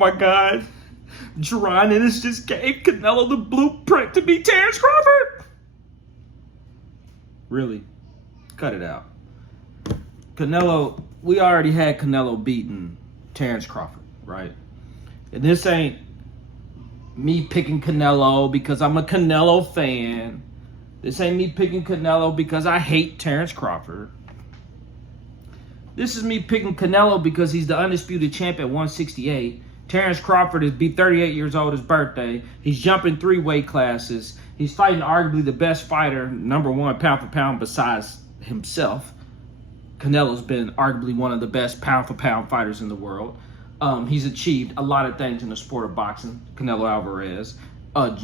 my God. Jaron Ennis just gave Canelo the blueprint to beat Terence Crawford. Really? Cut it out. Canelo, we already had Canelo beating Terence Crawford, right? And this ain't me picking Canelo because I'm a Canelo fan. This ain't me picking Canelo because I hate Terence Crawford. This is me picking Canelo because he's the undisputed champ at 168. Terence Crawford is 38 years old, his birthday. He's jumping 3 weight classes. He's fighting arguably the best fighter, #1 pound for pound besides himself. Canelo's been arguably one of the best pound for pound fighters in the world. He's achieved a lot of things in the sport of boxing, Canelo Alvarez,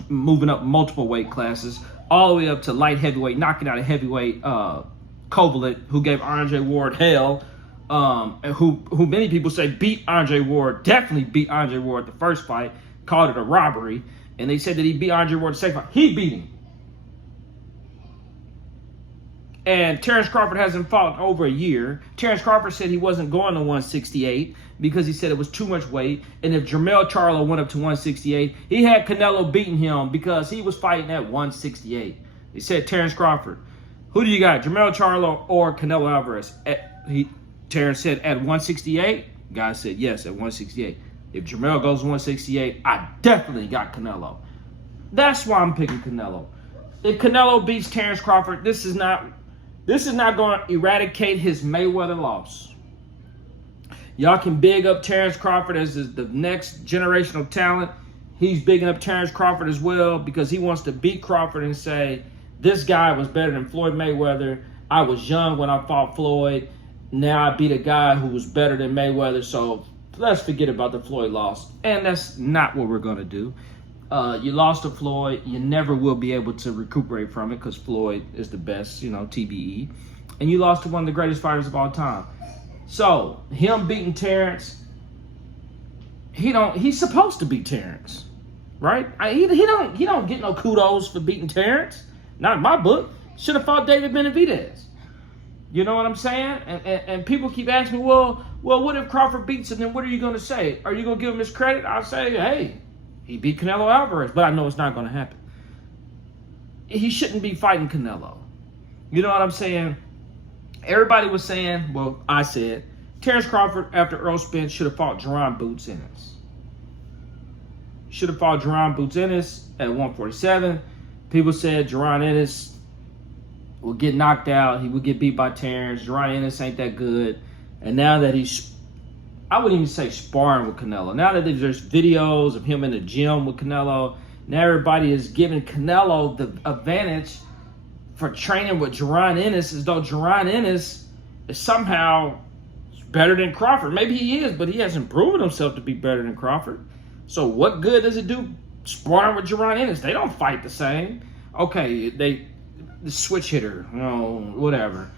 moving up multiple weight classes, all the way up to light heavyweight, knocking out a heavyweight Kovalev, who gave Andre Ward hell, who many people say beat Andre Ward, definitely beat Andre Ward the first fight, called it a robbery, and they said that he beat Andre Ward the second fight. He beat him. And Terence Crawford hasn't fought in over a year. Terence Crawford said he wasn't going to 168 because he said it was too much weight. And if Jermell Charlo went up to 168, he had Canelo beating him because he was fighting at 168. He said, Terence Crawford, who do you got, Jermell Charlo or Canelo Alvarez? Terence said, at 168? Guy said, yes, at 168. If Jermell goes 168, I definitely got Canelo. That's why I'm picking Canelo. If Canelo beats Terence Crawford, this is not going to eradicate his Mayweather loss. Y'all can big up Terence Crawford as the next generational talent. He's bigging up Terence Crawford as well because he wants to beat Crawford and say, this guy was better than Floyd Mayweather. I was young when I fought Floyd. Now I beat a guy who was better than Mayweather, so let's forget about the Floyd loss. And that's not what we're going to do. You lost to Floyd. You never will be able to recuperate from it because Floyd is the best, TBE. And you lost to one of the greatest fighters of all time. So, him beating Terence, he's supposed to beat Terence, right? He don't get no kudos for beating Terence. Not in my book. Should have fought David Benavidez. You know what I'm saying? And people keep asking me, well, what if Crawford beats him? Then what are you going to say? Are you going to give him his credit? I'll say, hey, he beat Canelo Alvarez, but I know it's not going to happen. He shouldn't be fighting Canelo. You know what I'm saying? Everybody was saying, well, I said, Terence Crawford, after Earl Spence, should have fought Jaron Boots Ennis. Should have fought Jaron Boots Ennis at 147. People said Jaron Ennis would get knocked out. He would get beat by Terence. Jaron Ennis ain't that good. And now that he's, I wouldn't even say sparring with Canelo. Now that there's videos of him in the gym with Canelo, now everybody is giving Canelo the advantage for training with Jaron Ennis as though Jaron Ennis is somehow better than Crawford. Maybe he is, but he hasn't proven himself to be better than Crawford. So what good does it do sparring with Jaron Ennis? They don't fight the same. Okay, the switch hitter, whatever.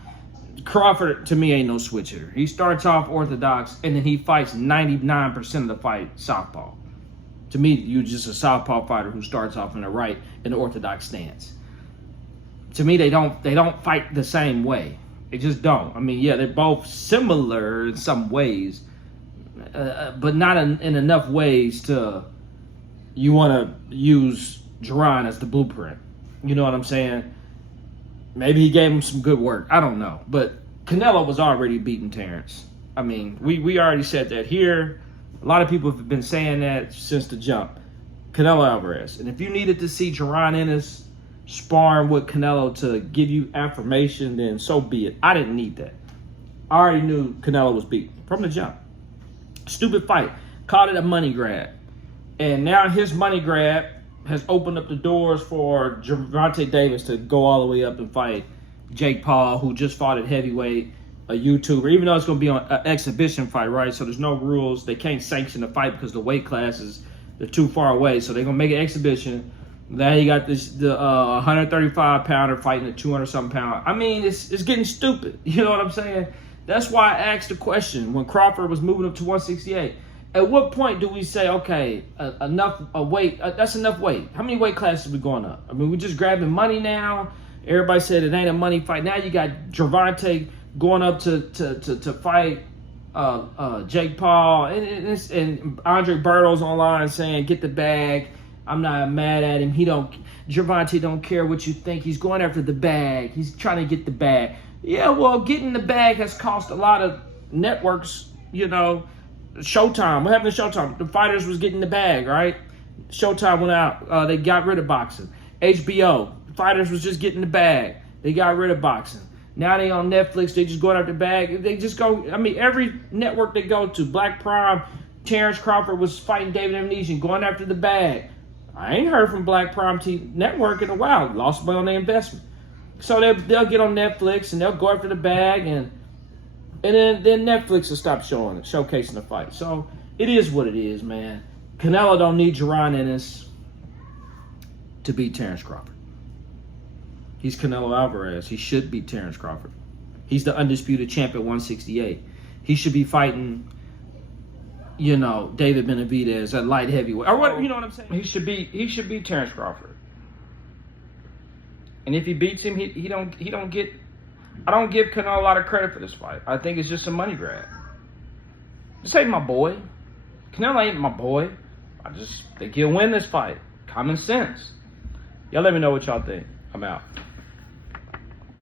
Crawford, to me, ain't no switch hitter. He starts off orthodox, and then he fights 99% of the fight southpaw. To me, you're just a southpaw fighter who starts off in the right in the orthodox stance. To me, they don't fight the same way. They just don't. I mean, yeah, they're both similar in some ways, but not in enough ways to you want to use Jaron as the blueprint. You know what I'm saying? Maybe he gave him some good work. I don't know. But Canelo was already beating Terence. I mean, we already said that here. A lot of people have been saying that since the jump. Canelo Alvarez. And if you needed to see Jaron Ennis sparring with Canelo to give you affirmation, then so be it. I didn't need that. I already knew Canelo was beaten from the jump. Stupid fight. Called it a money grab. And now his money grab has opened up the doors for Gervonta Davis to go all the way up and fight Jake Paul, who just fought at heavyweight, a YouTuber, even though it's going to be on an exhibition fight, right? So there's no rules. They can't sanction the fight because the weight classes, they're too far away. So they're going to make an exhibition. Now you got the 135-pounder fighting a 200-something pound. I mean, it's getting stupid. You know what I'm saying? That's why I asked the question when Crawford was moving up to 168. At what point do we say, okay, enough weight? That's enough weight. How many weight classes are we going up? I mean, we're just grabbing money now. Everybody said it ain't a money fight. Now you got Gervonta going up to fight Jake Paul, and Andre Berto's online saying, get the bag. I'm not mad at him. Gervonta don't care what you think. He's going after the bag. He's trying to get the bag. Yeah, well, getting the bag has cost a lot of networks, Showtime. What happened to Showtime? The fighters was getting the bag, right? Showtime went out. They got rid of boxing. HBO, fighters was just getting the bag. They got rid of boxing. Now they on Netflix. They just going after the bag. They just go. I mean, every network they go to, Black Prime, Terence Crawford was fighting David Amnesian, going after the bag. I ain't heard from Black Prime Network in a while. Lost money on their investment. So they'll get on Netflix and they'll go after the bag, and then Netflix will stop showcasing the fight. So it is what it is, man. Canelo don't need Jaron Ennis to beat Terence Crawford. He's Canelo Alvarez. He should beat Terence Crawford. He's the undisputed champ at 168. He should be fighting, David Benavidez at light heavyweight. Or what, you know what I'm saying? He should beat Terence Crawford. And if he beats him, he don't get. I don't give Canelo a lot of credit for this fight. I think it's just a money grab. This ain't my boy. Canelo ain't my boy. I just think he'll win this fight. Common sense. Y'all let me know what y'all think. I'm out.